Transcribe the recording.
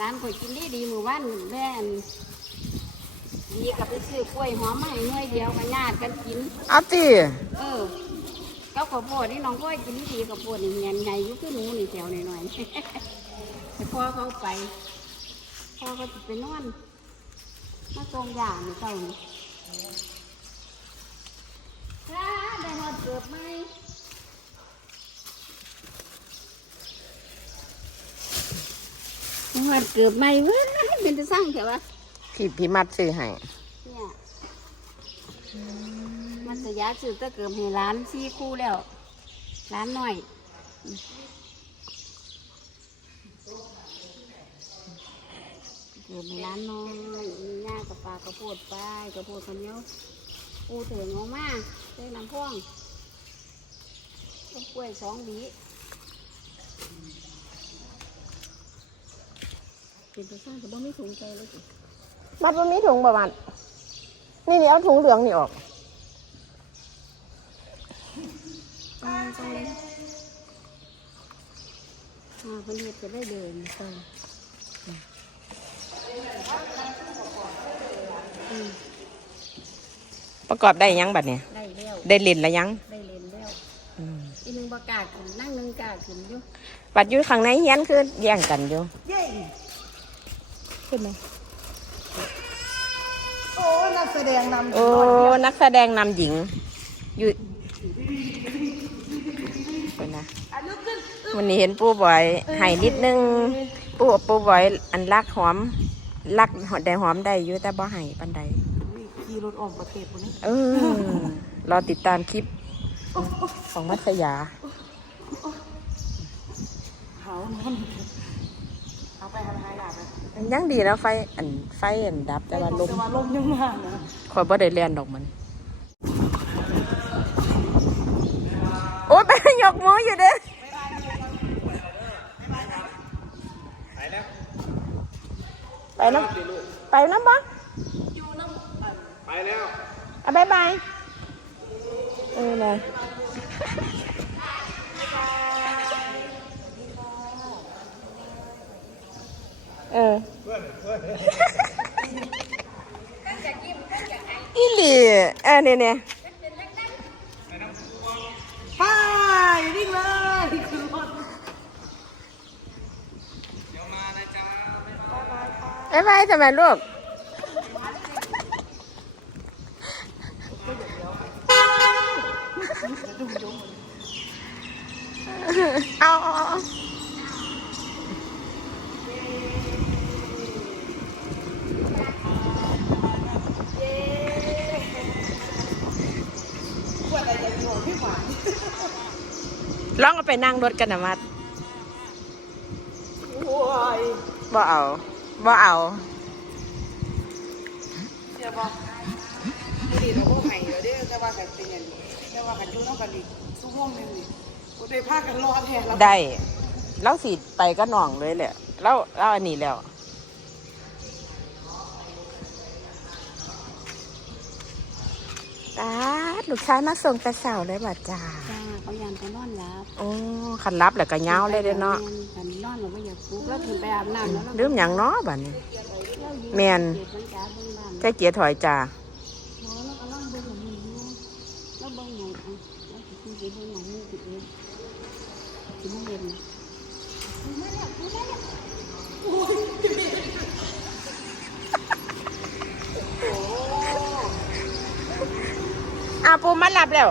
ร้านข่อยกินดีดีๆมือว่านแม่นดีกับไปซื้อกล้วยหอมมาให้หน่วยเดียวกันญาติกันกิน เอาติเออก็ขอโพดนี่น้องก้อยกินดีกับโพดนี่เงียนใหญ่อยุ่ขึ้นหนูนี่แถวหน่อยๆแต่พ่อเขาไป พ่อก็จะไปนอน มาตรงอย่างนี่เจ้านี่ถ้าได้หอดเกือบไหม ได้หอดเกือบไหมเว้ยเป็นจะสร้างแถวะพี่พี่มัดซื้อให้เนี่ยมันจะยาสือตะเกือบให้ร้านซี่คู่แล้วร้านหน่อยเกือบให้ร้านน้อยมีหญ้ากับปลากระโพดไปกระโพดคนเดียวปูเถืองออกมาเจ้น้ำพ่วงต้นกล้วยสองหวี เป็นตัวสร้างแต่บ่ไม่ถุงใจเลยสิมัดบ่มีถุงบ่มัดนี่นี่เอาถุงเหลืองนี่ออกอ่าตรงนี้อ่าเพื่อนเฮ็ดจะได้เดินไปอืมประกอบได้ยังบัดเนี่ยได้แล้ว ได้เล่นแล้วยังได้เล่นแล้วอืมอีหนึงประกล้าศขึ้นนั่งหนึงกล้าขึ้นอยู่บัดอยู่ข้างในเฮียนคือแย่งกันอยู่ เย้ ขึ้นไหมโอ้นักแสดงนำโอ้ นักแสดงนำหญิง อยู่เป็นนะวันนี้เห็นปูบอยให้นิดนึง ปูปูบอย อันรักหอมรักได้หอมได้อยู่แต่บ่ให้ปันใดขี่รถออกประเทศคนนี้เออรอติดตามคลิปของมัสยาเขานอน เอาไปทำหายหลับเลยยังดีนะไฟอันไฟอันดับแต่ว่าลมแต่ว่าลมยังมานะคอยบ่ได้เลียนดอกมัน โอ้ยไปยกมืออยู่เด้ไปน้ำไปน้ำบ้างไปแล้วอะบายบายเออเลย เอออีหลีเออเนี่ยเนี่ยไปวิ่งเลยคือรถบายบายทำไมลูก เอาเอาเอา ลองเอาไปนั่งรถกันนะมัดโอ้ยบ่เอาบ่เอาเดี๋ยวบอกดูดิเราก็ใหม่เดี๋ยวเด้อแต่ว่ากันเป็นอย่างนี้แต่ว่ากันอยู่น้องกันอีกชั่วโมงหนึงนี่กูได้พากันรอแทนแล้ว ได้เราสิไปก็หน่องเลยแหละเราเราอันนี้แล้วตาด ลูกชายมาส่งแต่เสาเลยบ่จ้าจ้าเขายันไปนอนรับโอ้ขันรับแล้วก็ยาวเลยเด้อเนาะกันนอนเราไม่อยากปลุกแล้วถึงไปอาบน้ำแล้วเราลืมหยังเนาะบัดนี้เรายืแม่นเก็บมันจ้าเบิ่งบ้านใจเกียร์ถอยจ้าหมอแล้วก็ล่องเบิ่งของมันอยู่แล้วเบิ่งหยังอะแล้วสิคุยกับเบิ่งหยังมือติดเองสิมาเห็นคุยมาแล้วคุยมาแล้ว อาปูมาหลับแล้ว